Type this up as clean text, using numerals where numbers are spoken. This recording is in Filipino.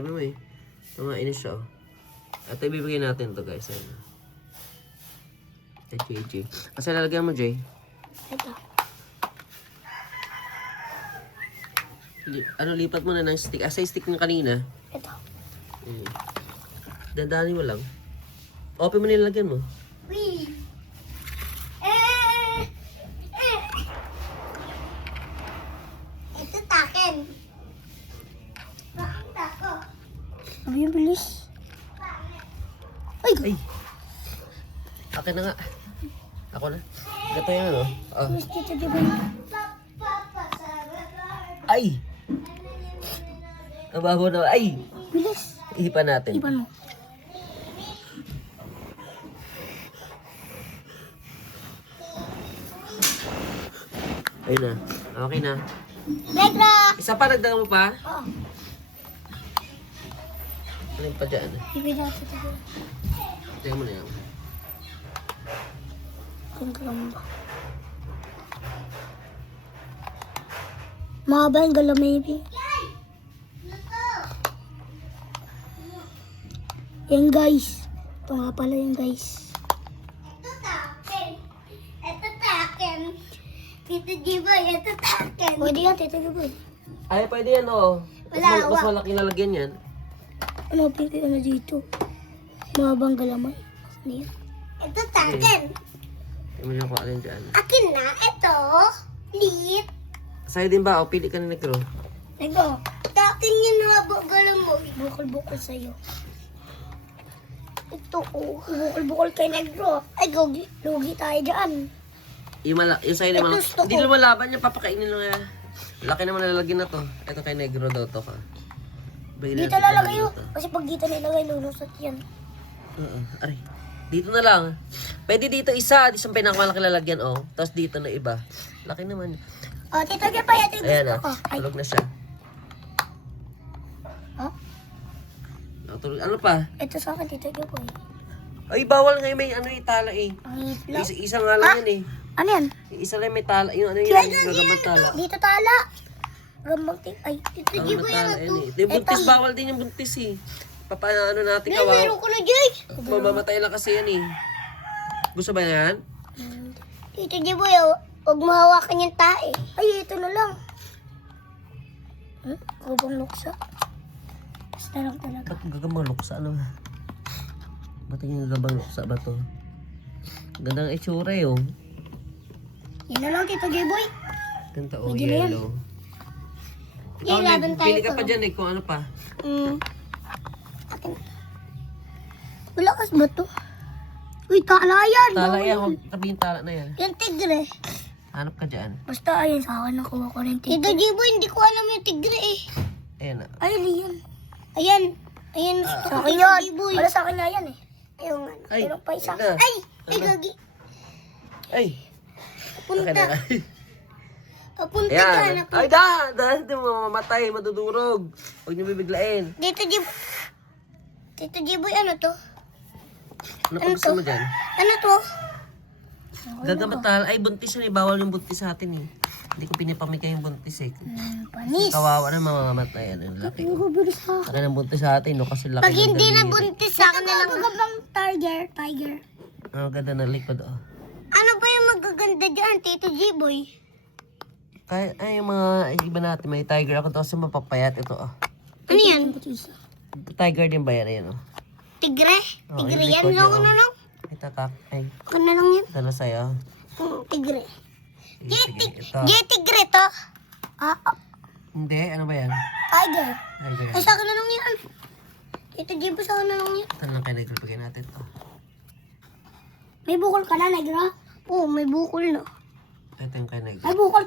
Ano eh. Tumain siya oh. At ibibigay natin to guys. Ayun. Kay JJ. Kasi lalagyan mo Jay. Ito. Lipat mo na ng stick. Asa yung stick ng kanina? Ito. Dadaanin mo lang. Open mo nilagyan mo. Wee! Ito takin. Bakit ako? Sabi yung bilis. Ay! Ay! Akin na nga. Ako na. Gato yan ano? Oh. Bilis dito, di ba? Ay! Nabaho na. Ay! Bilis. Ihipan natin. Ipan mo. Ayun na. Okay na. Negra! Isa pa, nagdagan mo pa? Oh, Alin pa dyan? bibigyan natin ito. Tingnan mo na yan. Kung ba? Mahaba yung gala, maybe. Yan guys. Ito nga pala yung guys. Ito takin. Ito takin. Tito Jiboy, ito takin. Pwede yan, Tito Giboy. Ay, pwede yan oh. Mas malaki lalagyan yan. Ano, pipi ano dito? Mahabang galamay. Ano yan? Ito takin. Tingnan mo yung kung alin dyan. Akin na, ito. Lit. Sa'yo din ba? O, pili ka na negro. Ego, Takin yun na bagalan mo. bukol-bukol sa'yo. Ito oh, bukol-bukol kay Negro. Ay, lugi tayo dyan. Yung sa'yo naman. Ito, gusto Hindi ko. lumalaban yan. Papakainin lang yan. Laki naman nalalagyan na to. Ito kay negro daw to ka. Dito lalagay yun. Kasi pag dito nilagay, lulusot yan. Aray. Dito na lang. Pwede dito isa. Isang pinakamalaki lalagyan oh. Tapos dito na iba. Laki naman. Oh, Tito Giboy, ito yung Ayan gusto na. ko. Ay, Tulog na siya. huh? Tulog. Ano pa? Ito sa akin, Tito Giboy. Ay, bawal ngayon may ano yung tala eh. Ang hitla. Isa nga lang yan eh. Ano yan? Isa lang may tala. Yung ano yung gagamang tala. Dito tala. Gambang ay, Tito Gagamang Giboy, tala ano yan to? eh. Yung buntis, bawal din yung buntis eh. Papaano natin Nay, meron kawawa. ko na, Jay. Mamamatay lang kasi yan eh. Gusto ba yan? Tito Jiboy, huwag mo hawakan yung tae. Ay, ito na lang. Gabang luksa. Basta lang talaga. Ba't gagamang luksa? Ano ba? Ba't yung gagamang luksa ba to? Gandang itsura eh oh. Yan na lang, Tito Giboy. Ganda oh, Pwede na yan. yellow. Jay, Ikaw, laban tayo pili ka to. pa dyan eh kung ano pa. Wala kas ba to? Uy, tala yan. Tala Bawal yan, huwag sabihin tala na yan. Yung tigre. Hanap ka dyan. Basta ayun sa akin, nakuha ko na yung Tito Tito. Jiboy, hindi ko alam yung tigre eh. Ayan na. Ay, liyan. Ayan. Ayan, gusto ko Sa akin Tito yan. Jiboy. Wala sa akin na yan eh. Ayun nga. Ay, Meron pa isa. ayan na. Ay, ay, Ano? gagi. Ay, Punta. akin na. Papunta dyan Ayan. ako. Ay, hindi mo mamamatay, madudurog. Huwag niyo bibiglain. Tito Jiboy. Tito Jiboy, ano to? Ano pa gusto mo dyan? Ano to? Gagamatal. Ay, buntis yan eh. Bawal yung buntis sa atin eh. Hindi ko pinipamigay yung buntis eh. Panis. Kawawa na mamamatay. Ano, laki. Ang gubilis ha. Laki ng buntis sa atin, no? Kasi laki Pag ng hindi na daliri. buntis sa akin na lang. Gabang tiger. Ang ganda ng likod, oh. Ano ba yung magaganda dyan, Tito Jiboy? Kaya, ay, yung mga iba natin, may tiger ako to kasi mapapayat ito, oh. Ano yan? Tiger din ba yan? Ayan, oh. Tigre? Oh, Tigre yung yan? likod niya, Ano, oh. ano, ano? Ay, tatak. Ay, Ano na lang yan? ito na sa'yo. Tigre. Sige, ito. Jay, tigre to? Hindi, ano ba yan? Tiger. Tiger. Ay, sa akin na lang yan. Tito Jiboy, sa akin na lang yan. Ito lang kayo naglagay natin to. May bukol ka na, Negra? Oo, may bukol na. Ito yung kayo May bukol